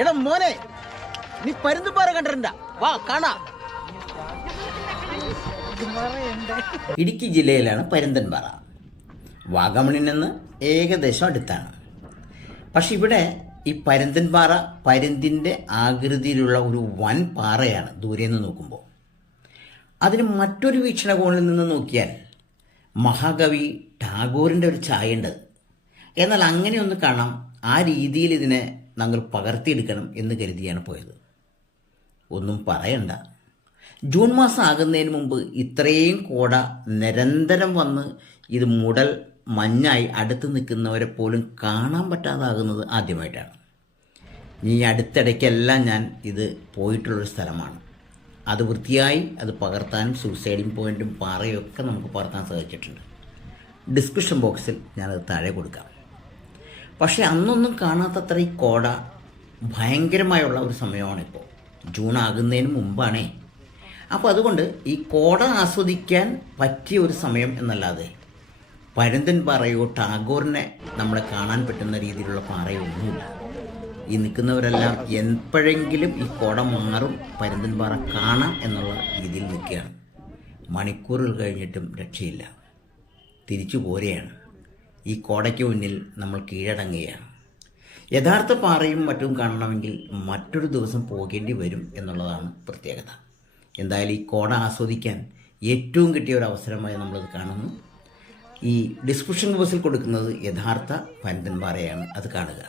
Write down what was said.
എടാ മോനെ, നീ പരുന്തുംപാറ കണ്ടിട്ടുണ്ടാ? വാ കാണാം. ഇടുക്കി ജില്ലയിലാണ് പരുന്തൻപാറ. വാഗമണിൽ നിന്ന് ഏകദേശം അടുത്താണ്. പക്ഷെ ഇവിടെ ഈ പരുന്തൻപാറ പരുന്തിൻ്റെ ആകൃതിയിലുള്ള ഒരു വൻ പാറയാണ് ദൂരെ നിന്ന് നോക്കുമ്പോൾ. അതിന് മറ്റൊരു വീക്ഷണകോണിൽ നിന്ന് നോക്കിയാൽ മഹാകവി ടാഗോറിൻ്റെ ഒരു ഛായയുണ്ട്. എന്നാൽ അങ്ങനെ ഒന്ന് കാണാം, ആ രീതിയിൽ ഇതിനെ ഞങ്ങൾ പകർത്തിയെടുക്കണം എന്ന് കരുതിയാണ് പോയത്. ഒന്നും പറയണ്ട, ജൂൺ മാസം ആകുന്നതിന് മുമ്പ് ഇത്രയും കോട നിരന്തരം വന്ന് ഇത് മുടൽ മഞ്ഞായി അടുത്ത് നിൽക്കുന്നവരെ പോലും കാണാൻ പറ്റാതാകുന്നത് ആദ്യമായിട്ടാണ്. ഈ അടുത്തിടയ്ക്കെല്ലാം ഞാൻ ഇത് പോയിട്ടുള്ളൊരു സ്ഥലമാണ്. അത് വൃത്തിയായി അത് പകർത്താനും സൂസൈഡിങ് പോയിൻറ്റും പാറയും ഒക്കെ നമുക്ക് പകർത്താൻ സാധിച്ചിട്ടുണ്ട്. ഡിസ്ക്രിപ്ഷൻ ബോക്സിൽ ഞാനത് താഴെ കൊടുക്കാം. പക്ഷേ അന്നൊന്നും കാണാത്തത്ര ഈ കോട ഭയങ്കരമായുള്ള ഒരു സമയമാണിപ്പോൾ. ജൂൺ ആകുന്നതിന് മുമ്പാണേ. അപ്പോൾ അതുകൊണ്ട് ഈ കോട ആസ്വദിക്കാൻ പറ്റിയ ഒരു സമയം എന്നല്ലാതെ പരുന്തൻപാറയോ ടാഗോറിനെ നമ്മളെ കാണാൻ പറ്റുന്ന രീതിയിലുള്ള പാറയോ ഒന്നുമില്ല. ഈ നിൽക്കുന്നവരെല്ലാം എപ്പോഴെങ്കിലും ഈ കോട മാറും പരുന്തൻപാറ കാണാം എന്നുള്ള രീതിയിൽ നിൽക്കുകയാണ്. മണിക്കൂറുകൾ കഴിഞ്ഞിട്ടും രക്ഷയില്ല, തിരിച്ചു പോരുകയാണ്. ഈ കോടയ്ക്ക് മുന്നിൽ നമ്മൾ കീഴടങ്ങുകയാണ്. യഥാർത്ഥ പാറയും മറ്റും കാണണമെങ്കിൽ മറ്റൊരു ദിവസം പോകേണ്ടി വരും എന്നുള്ളതാണ് പ്രത്യേകത. എന്തായാലും ഈ കോട ആസ്വദിക്കാൻ ഏറ്റവും കിട്ടിയ ഒരു അവസരമായി നമ്മളത് കാണുന്നു. ഈ ഡിസ്ക്രിപ്ഷൻ ബോക്സിൽ കൊടുക്കുന്നത് യഥാർത്ഥ പരുന്തൻപാറയാണ്, അത് കാണുക.